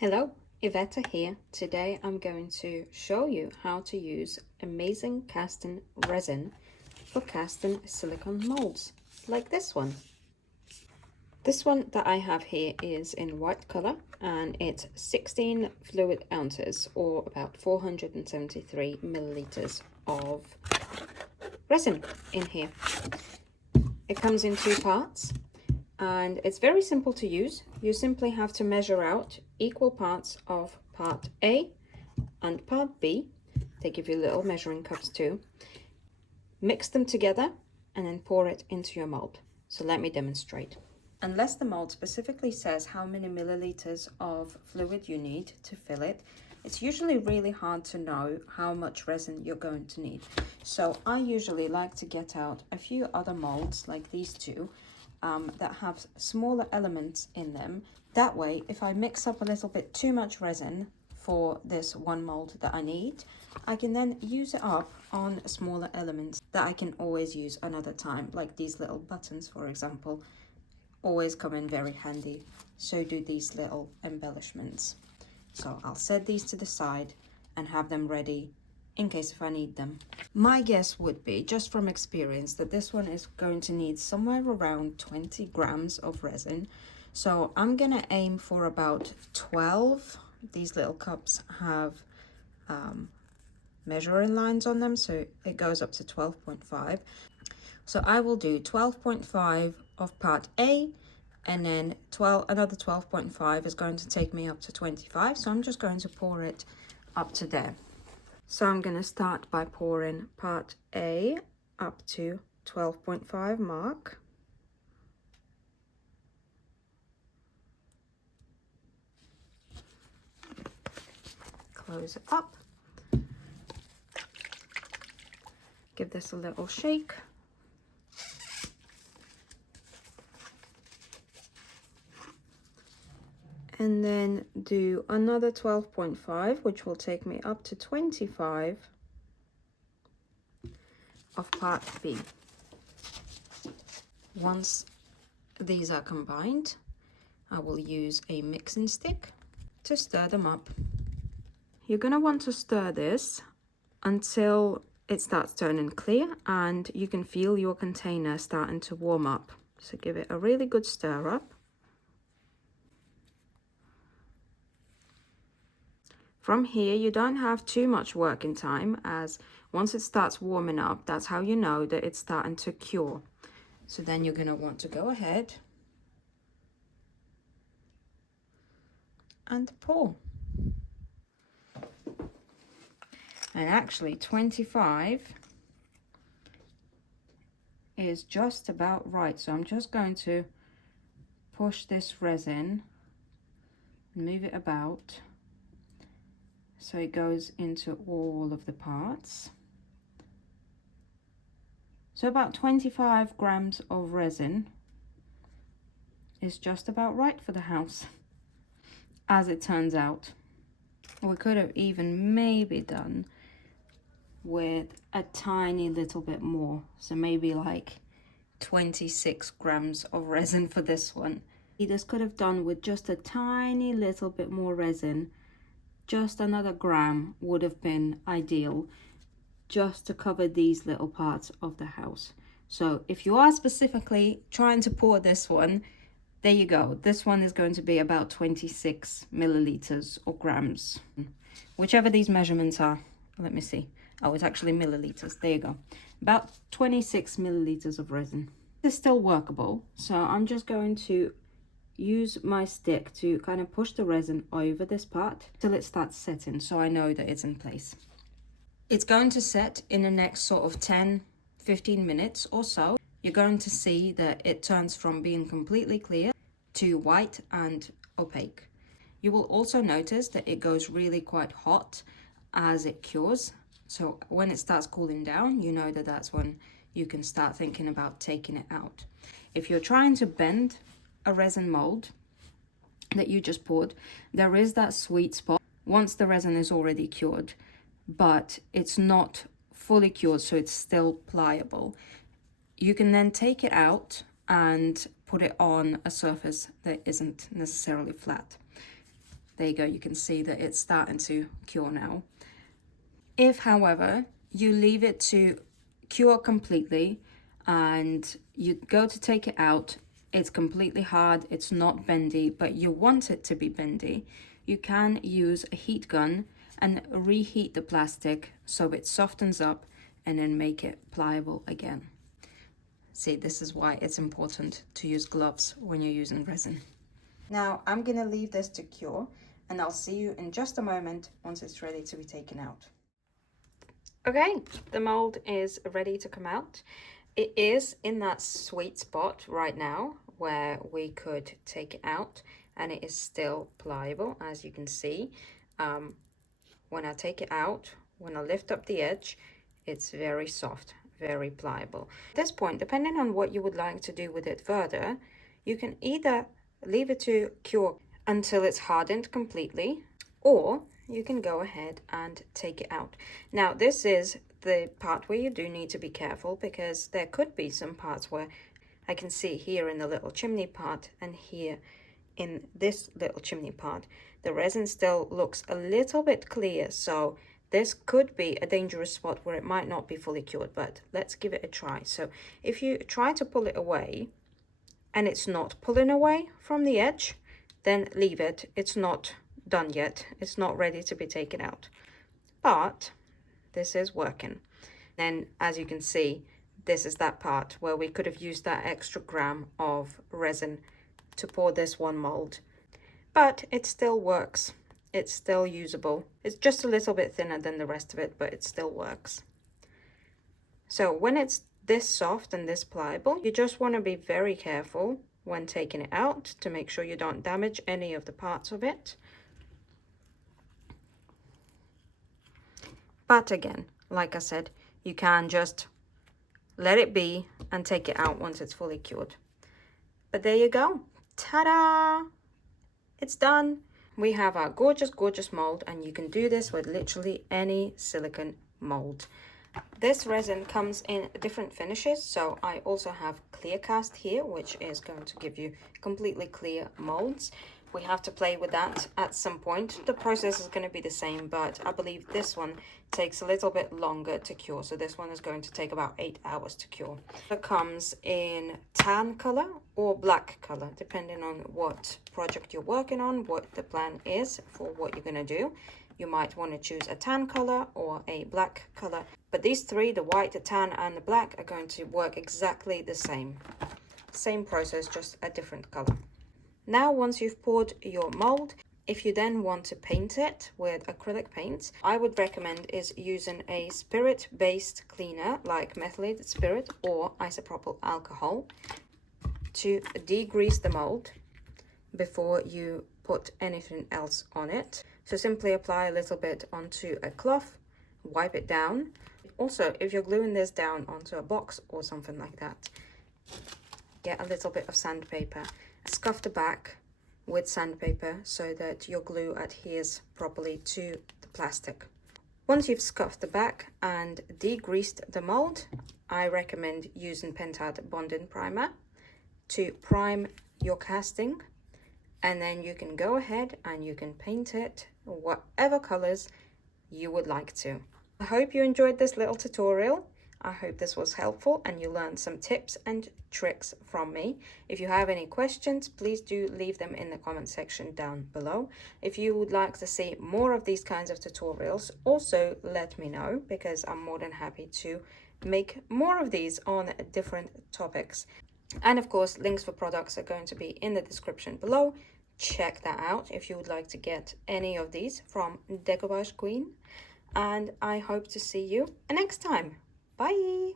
Hello, Iveta here. Today I'm going to show you how to use amazing casting resin for casting silicone molds, like this one. This one that I have here is in white color and it's 16 fluid ounces or about 473 milliliters of resin in here. It comes in two parts. And it's very simple to use. You simply have to measure out equal parts of part A and part B. They give you little measuring cups too. Mix them together and then pour it into your mold. So let me demonstrate. Unless the mold specifically says how many milliliters of fluid you need to fill it, it's usually really hard to know how much resin you're going to need. So I usually like to get out a few other molds like these two that have smaller elements in them. That way, if I mix up a little bit too much resin for this one mold that I need, I can then use it up on smaller elements that I can always use another time, like these little buttons, for example, always come in very handy. So do these little embellishments. So I'll set these to the side and have them ready in case if I need them. My guess would be, just from experience, that this one is going to need somewhere around 20 grams of resin. So I'm gonna aim for about 12. These little cups have measuring lines on them, so it goes up to 12.5. So I will do 12.5 of part A, and then another 12.5 is going to take me up to 25. So I'm just going to pour it up to there. So I'm going to start by pouring part A up to 12.5 mark. Close it up. Give this a little shake. And then do another 12.5, which will take me up to 25 of part B. Once these are combined, I will use a mixing stick to stir them up. You're going to want to stir this until it starts turning clear and you can feel your container starting to warm up. So give it a really good stir up. From here, you don't have too much working time, as once it starts warming up, that's how you know that it's starting to cure. So then you're going to want to go ahead and pour. And actually 25 is just about right. So I'm just going to push this resin and move it about so it goes into all of the parts. So about 25 grams of resin is just about right for the house, as it turns out. We could have even maybe done with a tiny little bit more, so maybe like 26 grams of resin for this one. This could have done with just a tiny little bit more resin. Just another gram would have been ideal, just to cover these little parts of the house. So if you are specifically trying to pour this one, there you go. This one is going to be about 26 milliliters or grams, whichever these measurements are. Let me see. Oh, it's actually milliliters. There you go. About 26 milliliters of resin. It's still workable, so I'm just going to use my stick to kind of push the resin over this part till it starts setting, so I know that it's in place. It's going to set in the next sort of 10-15 minutes or so. You're going to see that it turns from being completely clear to white and opaque. You will also notice that it goes really quite hot as it cures. So when it starts cooling down, you know that that's when you can start thinking about taking it out. If you're trying to bend a resin mold that you just poured, there is that sweet spot once the resin is already cured, but it's not fully cured, so it's still pliable. You can then take it out and put it on a surface that isn't necessarily flat. There you go, you can see that it's starting to cure now. If, however, you leave it to cure completely and you go to take it out, it's completely hard, it's not bendy, but you want it to be bendy, you can use a heat gun and reheat the plastic so it softens up and then make it pliable again. See, this is why it's important to use gloves when you're using resin. Now I'm gonna leave this to cure and I'll see you in just a moment once it's ready to be taken out. Okay, the mold is ready to come out. It is in that sweet spot right now where we could take it out and it is still pliable, as you can see. When I take it out, when I lift up the edge, it's very soft, very pliable. At this point, depending on what you would like to do with it further, you can either leave it to cure until it's hardened completely, or you can go ahead and take it out. Now, this is the part where you do need to be careful, because there could be some parts where I can see here in the little chimney part and here in this little chimney part, the resin still looks a little bit clear. So this could be a dangerous spot where it might not be fully cured, but let's give it a try. So if you try to pull it away and it's not pulling away from the edge, then leave it. It's not done yet. It's not ready to be taken out, but this is working. Then, as you can see, this is that part where we could have used that extra gram of resin to pour this one mold, but it still works. It's still usable. It's just a little bit thinner than the rest of it, but it still works. So when it's this soft and this pliable, you just want to be very careful when taking it out to make sure you don't damage any of the parts of it. But again, like I said, you can just let it be and take it out once it's fully cured. But there you go. Ta-da! It's done. We have our gorgeous, gorgeous mold, and you can do this with literally any silicone mold. This resin comes in different finishes, so I also have clear cast here, which is going to give you completely clear molds. We have to play with that at some point. The process is going to be the same, but I believe this one takes a little bit longer to cure. So this one is going to take about 8 hours to cure. It comes in tan color or black color, depending on what project you're working on, what the plan is for what you're going to do. You might want to choose a tan color or a black color. But these three, the white, the tan, and the black, are going to work exactly the same. Same process, just a different color. Now, once you've poured your mold, if you then want to paint it with acrylic paints, I would recommend is using a spirit-based cleaner like methylated spirit or isopropyl alcohol to degrease the mold before you put anything else on it. So simply apply a little bit onto a cloth, wipe it down. Also, if you're gluing this down onto a box or something like that, get a little bit of sandpaper. Scuff the back with sandpaper so that your glue adheres properly to the plastic. Once you've scuffed the back and degreased the mold, I recommend using Pentad bonding primer to prime your casting, and then you can go ahead and you can paint it whatever colors you would like to. I hope you enjoyed this little tutorial. I hope this was helpful and you learned some tips and tricks from me. If you have any questions, please do leave them in the comment section down below. If you would like to see more of these kinds of tutorials, also let me know, because I'm more than happy to make more of these on different topics. And of course, links for products are going to be in the description below. Check that out if you would like to get any of these from Decoupage Queen. And I hope to see you next time. Bye!